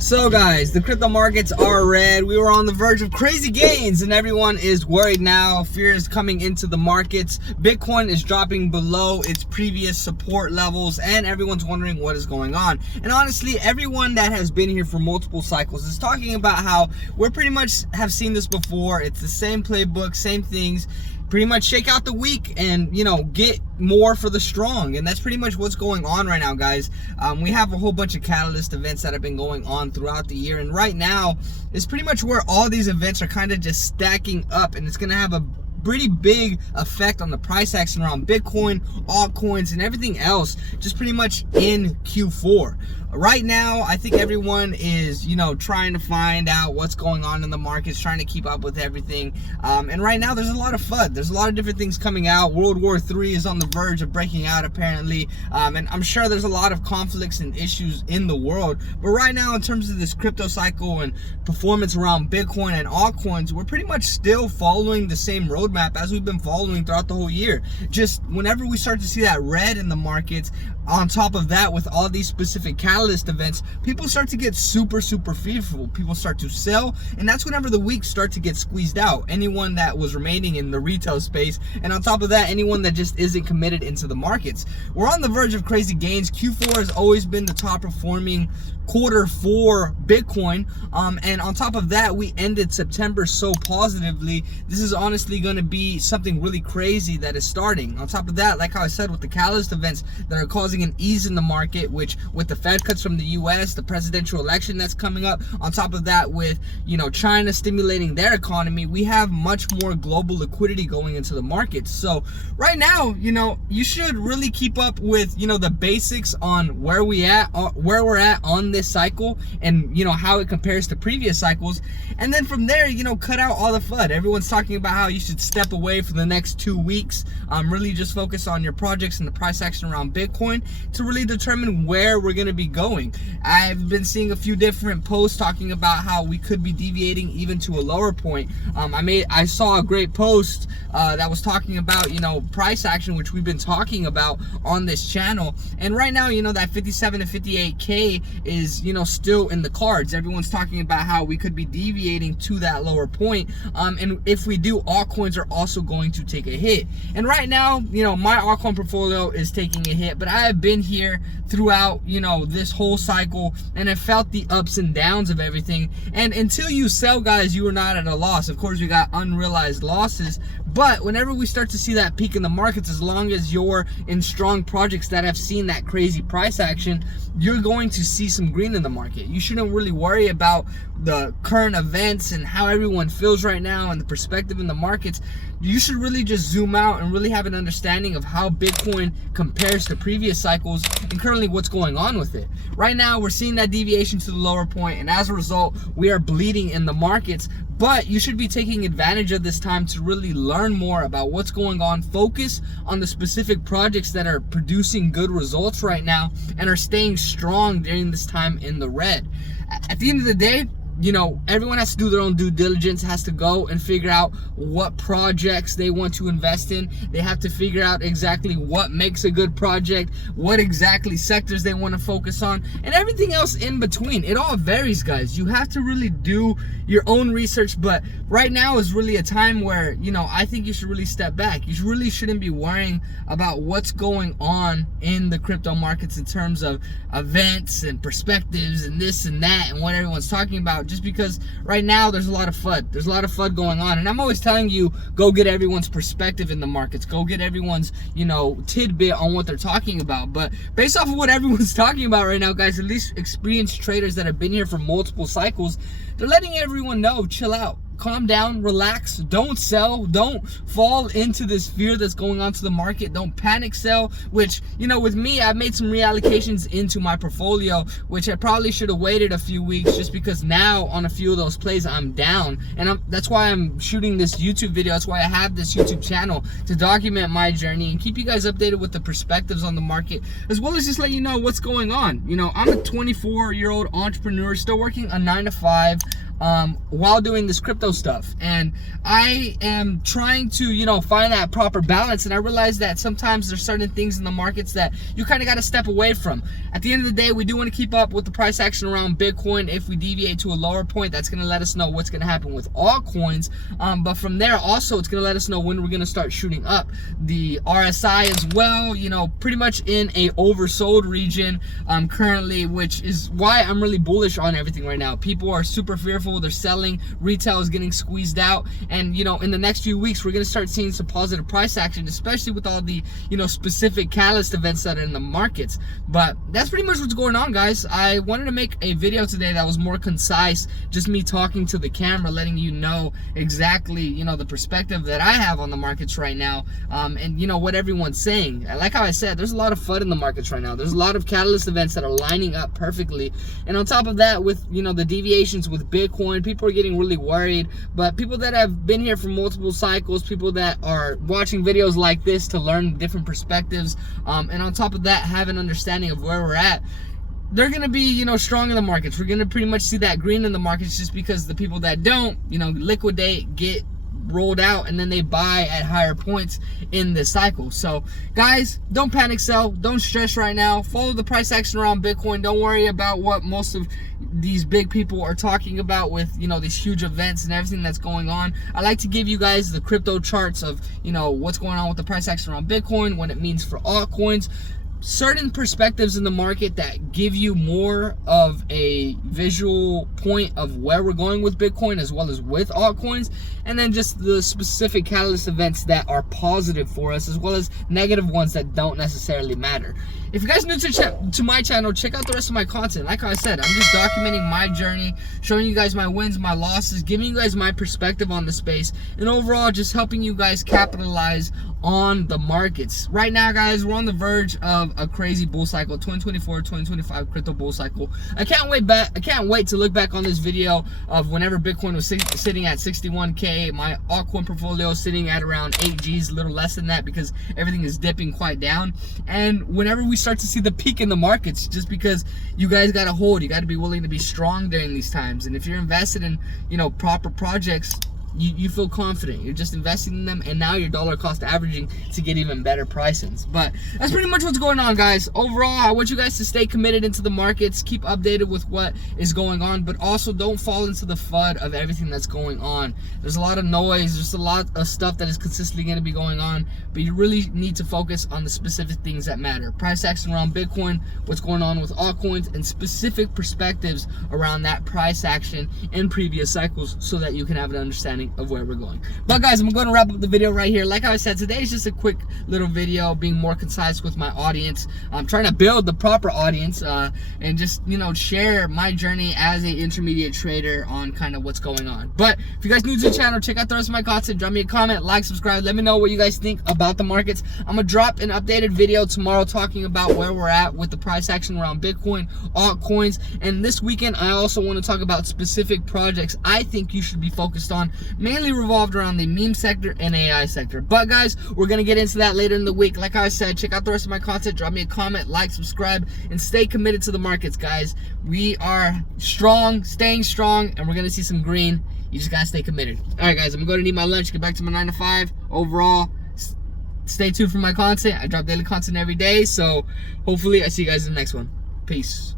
So guys, the crypto markets are red. We were on the verge of crazy gains and everyone is worried now. Fear is coming into the markets. Bitcoin is dropping below its previous support levels and everyone's wondering what is going on. And honestly, everyone that has been here for multiple cycles is talking about how we're pretty much have seen this before. It's the same playbook, same things. Pretty much shake out the weak and, get more for the strong. And that's pretty much what's going on right now, guys. We have a whole bunch of catalyst events that have been going on throughout the year. And right now is pretty much where all these events are kind of just stacking up. And it's going to have a pretty big effect on the price action around Bitcoin, altcoins, and everything else just pretty much in Q4. Right now, I think everyone is, trying to find out what's going on in the markets, trying to keep up with everything. And right now, there's a lot of FUD. There's a lot of different things coming out. World War III is on the verge of breaking out, apparently. And I'm sure there's a lot of conflicts and issues in the world. But right now, in terms of this crypto cycle and performance around Bitcoin and altcoins, we're pretty much still following the same roadmap as we've been following throughout the whole year. Just whenever we start to see that red in the markets, on top of that, with all these specific catalyst events, people start to get super fearful. People start to sell, and that's whenever the weak start to get squeezed out. Anyone that was remaining in the retail space, and on top of that, anyone that just isn't committed into the markets. We're on the verge of crazy gains. Q4 has always been the top performing quarter for Bitcoin, and on top of that, we ended September so positively. This is honestly going to be something really crazy that is starting. On top of that, like how I said, with the catalyst events that are causing an ease in the market, which with the Fed cuts from the US, the presidential election that's coming up, on top of that with China stimulating their economy, we have much more global liquidity going into the markets. So right now, you should really keep up with the basics on where we're at on this cycle, and how it compares to previous cycles. And then from there, cut out all the FUD. Everyone's talking about how you should step away for the next 2 weeks, really just focus on your projects and the price action around Bitcoin to really determine where we're going to be going. I've been seeing a few different posts talking about how we could be deviating even to a lower point. I saw a great post that was talking about price action, which we've been talking about on this channel. And right now, that 57 to 58K is still in the cards. Everyone's talking about how we could be deviating to that lower point, and if we do, altcoins are also going to take a hit. And right now, my altcoin portfolio is taking a hit, but I have been here throughout this whole cycle and have felt the ups and downs of everything. And until you sell, guys, you are not at a loss. Of course, we got unrealized losses, but whenever we start to see that peak in the markets, as long as you're in strong projects that have seen that crazy price action, you're going to see some green in the market. You shouldn't really worry about the current events and how everyone feels right now and the perspective in the markets. You should really just zoom out and really have an understanding of how Bitcoin compares to previous cycles and currently what's going on with it. Right now, we're seeing that deviation to the lower point, and as a result, we are bleeding in the markets. But you should be taking advantage of this time to really learn more about what's going on. Focus on the specific projects that are producing good results right now and are staying strong during this time in the red. At the end of the day, everyone has to do their own due diligence, has to go and figure out what projects they want to invest in. They have to figure out exactly what makes a good project, what exactly sectors they want to focus on, and everything else in between. It all varies, guys. You have to really do your own research, but right now is really a time where, I think you should really step back. You really shouldn't be worrying about what's going on in the crypto markets in terms of events and perspectives and this and that and what everyone's talking about, just because right now there's a lot of FUD. There's a lot of FUD going on. And I'm always telling you, go get everyone's perspective in the markets. Go get everyone's, tidbit on what they're talking about. But based off of what everyone's talking about right now, guys, at least experienced traders that have been here for multiple cycles, they're letting everyone know, chill out. Calm down, relax, don't sell, don't fall into this fear that's going on to the market, don't panic sell, which, with me, I've made some reallocations into my portfolio, which I probably should have waited a few weeks, just because now on a few of those plays, I'm down. And that's why I'm shooting this YouTube video. That's why I have this YouTube channel, to document my journey and keep you guys updated with the perspectives on the market, as well as just let you know what's going on. I'm a 24-year-old entrepreneur, still working a 9 to 5. while doing this crypto stuff. And I am trying to, you know, find that proper balance. And I realize that sometimes there's certain things in the markets that you kind of got to step away from. At the end of the day, we do want to keep up with the price action around Bitcoin. If we deviate to a lower point, that's going to let us know what's going to happen with altcoins. But from there, also, it's going to let us know when we're going to start shooting up. The RSI as well, you know, pretty much in a oversold region currently, which is why I'm really bullish on everything right now. People are super fearful. They're selling. Retail is getting squeezed out. And, you know, in the next few weeks, we're going to start seeing some positive price action, especially with all the, you know, specific catalyst events that are in the markets. But that's pretty much what's going on, guys. I wanted to make a video today that was more concise, just me talking to the camera, letting you know exactly, you know, the perspective that I have on the markets right now, and, you know, what everyone's saying. Like how I said, there's a lot of FUD in the markets right now. There's a lot of catalyst events that are lining up perfectly. And on top of that, with, you know, the deviations with Bitcoin, people are getting really worried. But people that have been here for multiple cycles, people that are watching videos like this to learn different perspectives, and on top of that, have an understanding of where we're at, they're going to be, you know, strong in the markets. We're going to pretty much see that green in the markets, just because the people that don't, you know, liquidate, get rolled out, and then they buy at higher points in this cycle. So guys, don't panic sell, don't stress right now. Follow the price action around Bitcoin. Don't worry about what most of these big people are talking about with, you know, these huge events and everything that's going on. I like to give you guys the crypto charts of, you know, what's going on with the price action around Bitcoin, what it means for altcoins, certain perspectives in the market that give you more of a visual point of where we're going with Bitcoin as well as with altcoins, and then just the specific catalyst events that are positive for us as well as negative ones that don't necessarily matter. If you guys are new to my channel, check out the rest of my content. Like I said, I'm just documenting my journey, showing you guys my wins, my losses, giving you guys my perspective on the space, and overall just helping you guys capitalize on the markets. Right now, guys, we're on the verge of a crazy bull cycle, 2024-2025 crypto bull cycle. I can't wait to look back on this video of whenever Bitcoin was sitting at 61K, my altcoin portfolio sitting at around 8 G's, a little less than that because everything is dipping quite down. And whenever we start to see the peak in the markets, just because you guys got to hold, you got to be willing to be strong during these times. And if you're invested in, you know, proper projects, you feel confident. You're just investing in them, and now you're dollar cost averaging to get even better pricings. But that's pretty much what's going on, guys. Overall, I want you guys to stay committed into the markets, keep updated with what is going on, but also don't fall into the FUD of everything that's going on. There's a lot of noise, there's a lot of stuff that is consistently going to be going on, but you really need to focus on the specific things that matter. Price action around Bitcoin, what's going on with altcoins, and specific perspectives around that price action in previous cycles so that you can have an understanding of where we're going. But guys, I'm going to wrap up the video right here. Like I said, today is just a quick little video, being more concise with my audience. I'm trying to build the proper audience and just, you know, share my journey as an intermediate trader on kind of what's going on. But if you guys new to the channel, check out the rest of my content, drop me a comment, like, subscribe, let me know what you guys think about the markets. I'm gonna drop an updated video tomorrow talking about where we're at with the price action around Bitcoin, altcoins, and this weekend I also want to talk about specific projects I think you should be focused on, mainly revolved around the meme sector and AI sector. But guys, we're gonna get into that later in the week. Like I said, check out the rest of my content, drop me a comment, like, subscribe, and stay committed to the markets, guys. We are strong, staying strong, and we're gonna see some green. You just gotta stay committed. All right, guys, I'm going to need my lunch, get back to my 9 to 5. Overall, stay tuned for my content. I drop daily content every day, so hopefully I see you guys in the next one. Peace.